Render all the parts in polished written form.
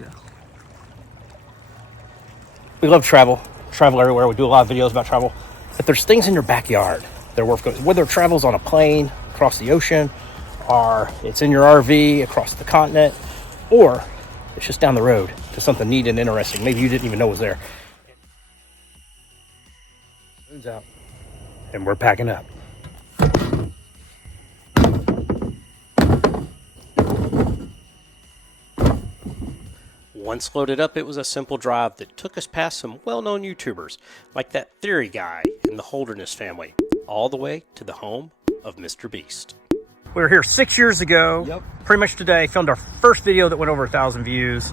Yeah. We love travel everywhere. We do a lot of videos about travel. If there's things in your backyard that are worth going, whether it travels on a plane across the ocean, or it's in your RV across the continent, or it's just down the road to something neat and interesting, maybe you didn't even know was there. Moon's out, and we're packing up. Once loaded up, it was a simple drive that took us past some well-known YouTubers, like that Theory guy and the Holderness family, all the way to the home of Mr. Beast. We were here 6 years ago, Yep. Pretty much today, filmed our first video that went over 1,000 views.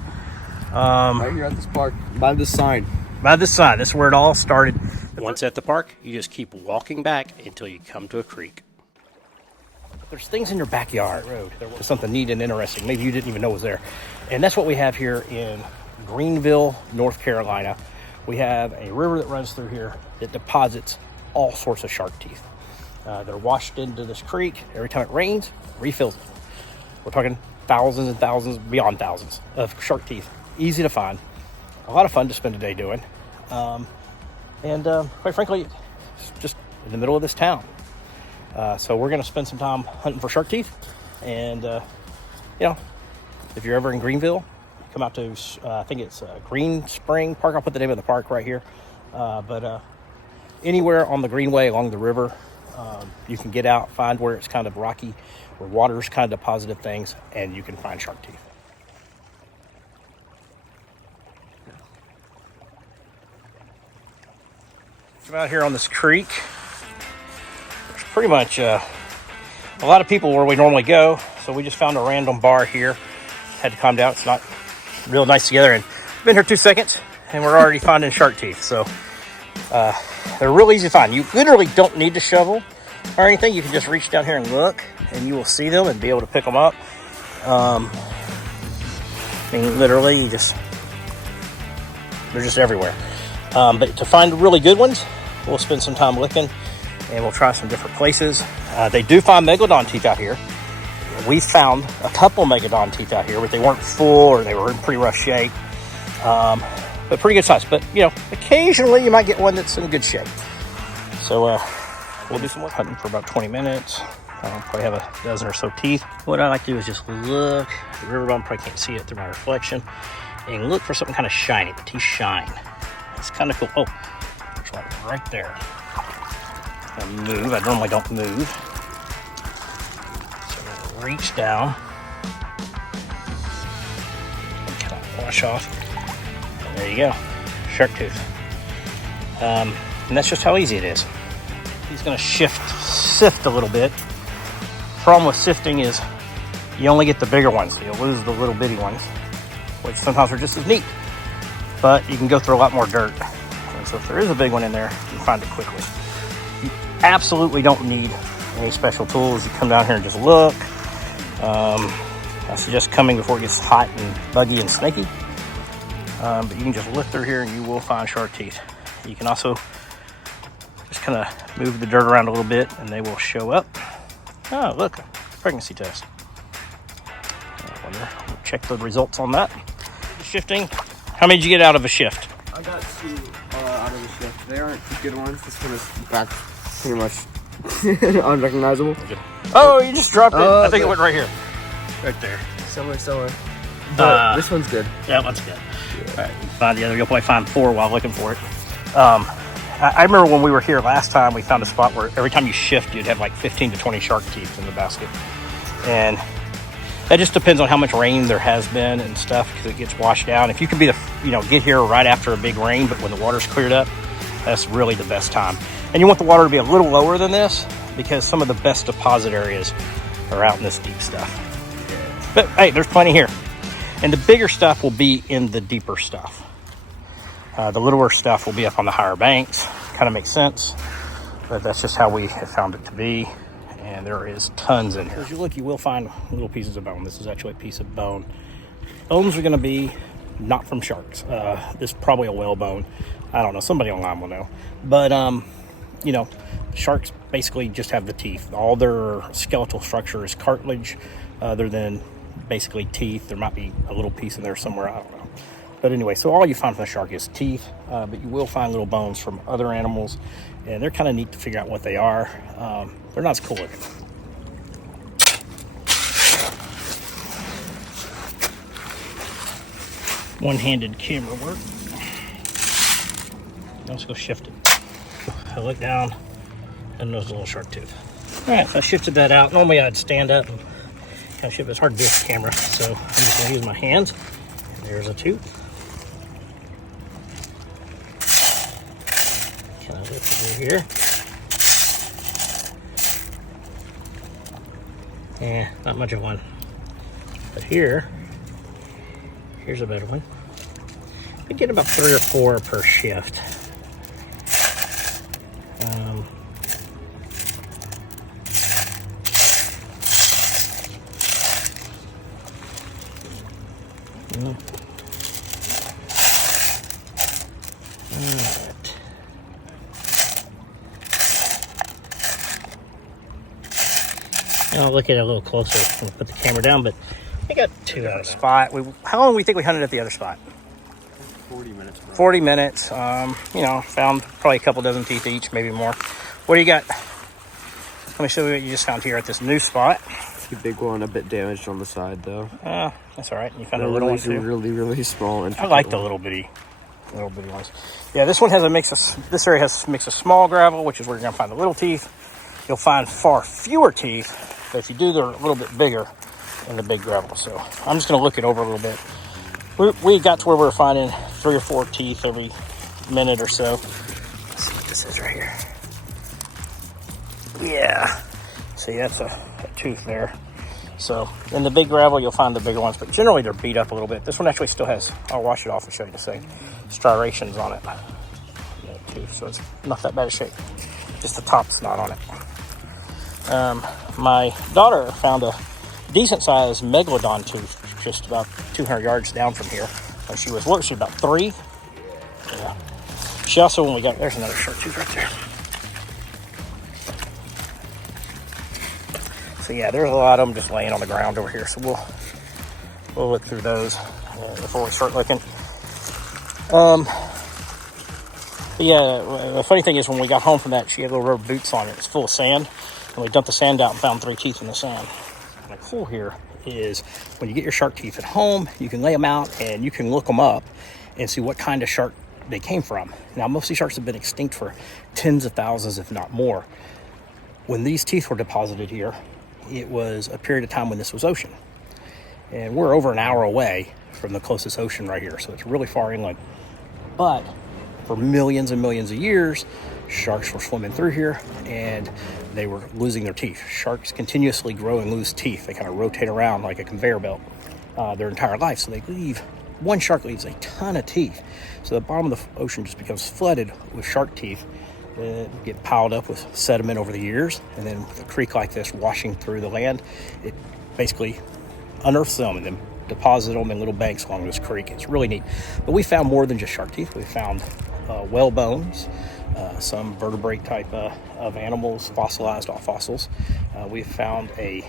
Right here at this park, by this sign. By this sign, this is where it all started. Once at the park, you just keep walking back until you come to a creek. There's things in your backyard road to something neat and interesting, maybe you didn't even know was there. And that's what we have here in Greenville, North Carolina. We have a river that runs through here that deposits all sorts of shark teeth. They're washed into this creek. Every time it rains, refills it. We're talking thousands and thousands, beyond thousands of shark teeth. Easy to find. A lot of fun to spend a day doing. Quite frankly, it's just in the middle of this town. So we're going to spend some time hunting for shark teeth. And, if you're ever in Greenville, come out to, I think it's Green Spring Park. I'll put the name of the park right here. Anywhere on the Greenway along the river, you can get out, find where it's kind of rocky, where water's kind of deposited things, and you can find shark teeth. Come out here on this creek. There's pretty much a lot of people where we normally go, so we just found a random bar here. Had to calm down. It's not real nice together, and been here 2 seconds, and we're already finding shark teeth. So they're real easy to find. You literally don't need to shovel or anything. You can just reach down here and look, and you will see them and be able to pick them up. Literally, they're just everywhere. But to find really good ones, we'll spend some time looking, and we'll try some different places. They do find megalodon teeth out here. We found a couple megalodon teeth out here, but they weren't full or they were in pretty rough shape. But pretty good size. But, occasionally you might get one that's in good shape. So we'll do some more hunting for about 20 minutes. Probably have a dozen or so teeth. What I like to do is just look. The river bottom, probably can't see it through my reflection. And look for something kind of shiny. The teeth shine. It's kind of cool. Oh, there's one right there. I'm gonna move. I normally don't move. So I'm gonna reach down. Kind of wash off. And there you go. Shark tooth. And that's just how easy it is. He's gonna sift a little bit. Problem with sifting is you only get the bigger ones. So you'll lose the little bitty ones, which sometimes are just as neat. But you can go through a lot more dirt. And so if there is a big one in there, you can find it quickly. You absolutely don't need any special tools. You come down here and just look. I suggest coming before it gets hot and buggy and snaky. But you can just look through here and you will find shark teeth. You can also just kind of move the dirt around a little bit and they will show up. Oh, look, pregnancy test. We'll check the results on that. Shifting. How many did you get out of a shift? I got 2 out of the shift. They aren't good ones. This one is back pretty much unrecognizable. Oh, you just dropped it. I think it went right here. Right there. Somewhere. But this one's good. That one's good. Yeah. All right, find the other. You'll probably find 4 while looking for it. I remember when we were here last time, we found a spot where every time you shift, you'd have like 15 to 20 shark teeth in the basket. And that just depends on how much rain there has been and stuff, because it gets washed down. If you can be get here right after a big rain, but when the water's cleared up, that's really the best time. And you want the water to be a little lower than this, because some of the best deposit areas are out in this deep stuff. But hey, there's plenty here. And the bigger stuff will be in the deeper stuff. The littler stuff will be up on the higher banks. Kind of makes sense, but that's just how we have found it to be. And there is tons in here. As you look, you will find little pieces of bone. This is actually a piece of bone. Bones are going to be not from sharks. This is probably a whale bone. I don't know. Somebody online will know. But, sharks basically just have the teeth. All their skeletal structure is cartilage, other than basically teeth. There might be a little piece in there somewhere, I don't know. But anyway, so all you find from the shark is teeth, but you will find little bones from other animals, and they're kind of neat to figure out what they are. They're not as cool looking. One-handed camera work. Let's go shift it. I look down, and there's a little shark tooth. All right, so I shifted that out. Normally I'd stand up and kind of shift. It's hard to do with the camera, so I'm just gonna use my hands. And there's a tooth. Can I lift it through here? Yeah, not much of one. But here's a better one. I get about 3 or 4 per shift. I'll look at it a little closer when we put the camera down, but I got 2 out of the spot. How long do we think we hunted at the other spot? 40 minutes. Bro. 40 minutes. You know, found probably a couple dozen teeth each, maybe more. What do you got? Let me show you what you just found here at this new spot. The big one, a bit damaged on the side though. That's all right. You found a little one too. Really small. I like the little bitty ones. Yeah, this one has a mix of. This area has a mix of small gravel, which is where you're gonna find the little teeth. You'll find far fewer teeth. But if you do, they're a little bit bigger than the big gravel. So I'm just going to look it over a little bit. We got to where we were finding 3 or 4 teeth every minute or so. Let's see what this is right here. Yeah. See, that's a tooth there. So in the big gravel, you'll find the bigger ones, but generally they're beat up a little bit. This one actually still has, I'll wash it off and show you the same striations on it. Tooth, so it's not that bad a shape. Just the top's not on it. My daughter found a decent sized megalodon tooth just about 200 yards down from here when she was about 3. Yeah. She also, when we got, there's another shark tooth right there. So yeah, there's a lot of them just laying on the ground over here. So we'll look through those before we start looking. Yeah, the funny thing is when we got home from that, she had little rubber boots on. It was full of sand. And we dumped the sand out and found 3 teeth in the sand. And the cool here is when you get your shark teeth at home, you can lay them out and you can look them up and see what kind of shark they came from. Now, most of these sharks have been extinct for tens of thousands, if not more. When these teeth were deposited here, it was a period of time when this was ocean. And we're over an hour away from the closest ocean right here, so it's really far inland. But for millions and millions of years, sharks were swimming through here and they were losing their teeth. Sharks continuously grow and lose teeth. They kind of rotate around like a conveyor belt their entire life. So one shark leaves a ton of teeth. So the bottom of the ocean just becomes flooded with shark teeth that get piled up with sediment over the years. And then with a creek like this washing through the land, it basically unearths them and then deposits them in little banks along this creek. It's really neat. But we found more than just shark teeth. We found whale bones, some vertebrate type of animals, fossilized, all fossils. We found a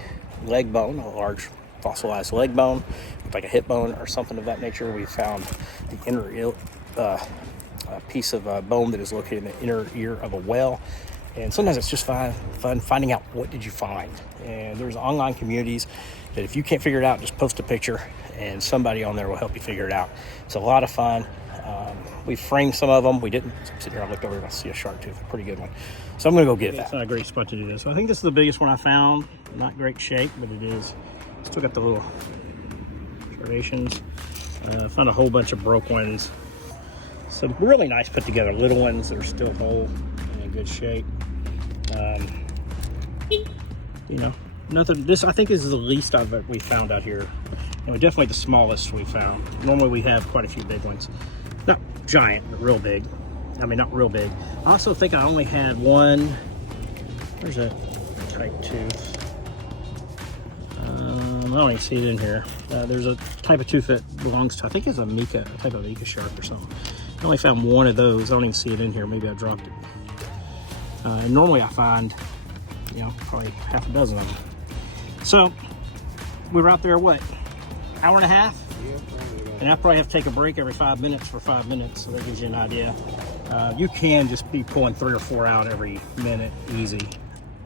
leg bone, a large fossilized leg bone, like a hip bone or something of that nature. We found the inner ear, a piece of bone that is located in the inner ear of a whale. And sometimes it's just fun finding out what did you find. And there's online communities that if you can't figure it out, just post a picture and somebody on there will help you figure it out. It's a lot of fun. We framed some of them. We didn't. Sit here, I looked over and I see a shark tooth, a pretty good one. So I'm going to go get that. It's not a great spot to do this. So I think this is the biggest one I found. Not great shape, but it is. Still got the little striations. Found a whole bunch of broke ones. Some really nice put together little ones that are still whole and in good shape. You know, nothing. This, I think, this is the least of it we found out here. And definitely the smallest we found. Normally we have quite a few big ones. Not giant, but real big. I mean, not real big. I also think I only had one. Where's that type tooth? I don't even see it in here. There's a type of tooth that belongs to, I think it's a Mika, a type of Mika shark or something. I only found one of those. I don't even see it in here. Maybe I dropped it. And normally I find, you know, probably half a dozen of them. So we were out there, what, hour and a half? Yeah, probably. And I probably have to take a break every 5 minutes for 5 minutes, so that gives you an idea. You can just be pulling 3 or 4 out every minute, easy.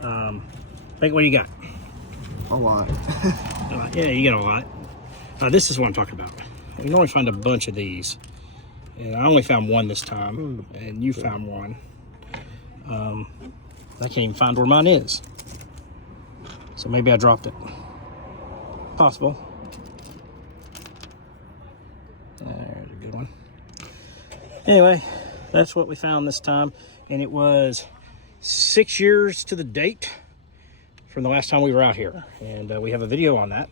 Think what do you got? A lot. Yeah, you got a lot. This is what I'm talking about. You can only find a bunch of these. And I only found one this time, and you found one. I can't even find where mine is. So maybe I dropped it. Possible. There's a good one. Anyway, that's what we found this time. And it was 6 years to the date from the last time we were out here. And we have a video on that.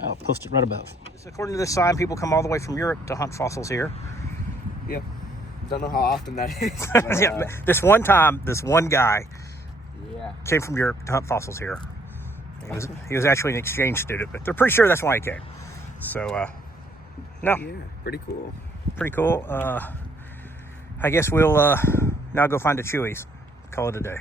I'll post it right above. According to this sign, people come all the way from Europe to hunt fossils here. Yep. Don't know how often that is. But, Yeah, this one time, this one guy yeah. came from Europe to hunt fossils here. He was actually an exchange student, but they're pretty sure that's why he came. So, no. Yeah, pretty cool. Pretty cool. I guess we'll now go find a Chewy's. Call it a day.